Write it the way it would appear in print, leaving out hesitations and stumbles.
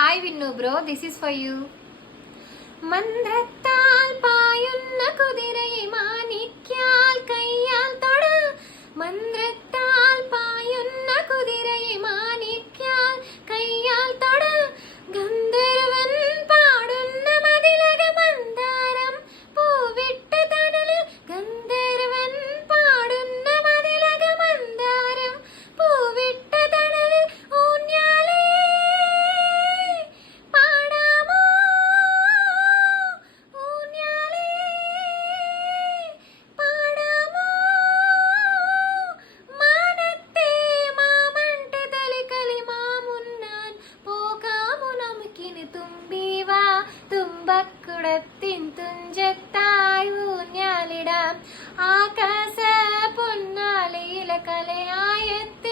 Hi Vinnu bro, this is for you. മന്ത്രത്താൽ പായുന്ന കുതിരയെ മാണിക്യാൽ കയ്യാൽ തൊട. മന്ത്രത്താൽ പായുന്ന കുതിരയെ മാണിക്യാൽ കയ്യാൽ തൊട. ഗന്ധർവൻ പാടുന്ന മതിലക മന്ദാരം പൂവിട്ട തണലിൽ. ഗന്ധർവൻ പാടുന്ന മതിലക മന്ദാരം പൂവിട്ട തണലിൽ. ഊഞ്ഞാലേ പാടാമോ ഊഞ്ഞാലേ പാടാമോ. മാനത്തെ മാമంట తలికలి മാമുന്നാൻ പോകാമു നമുക്കിനി തുമ്പീവാ. തുമ്പക്കുടത്തിൻ തുഞ്ചത്തായി ഊഞ്ഞാലിടാം. ആകാശ പൊന്നാലയില കലയായെത്തി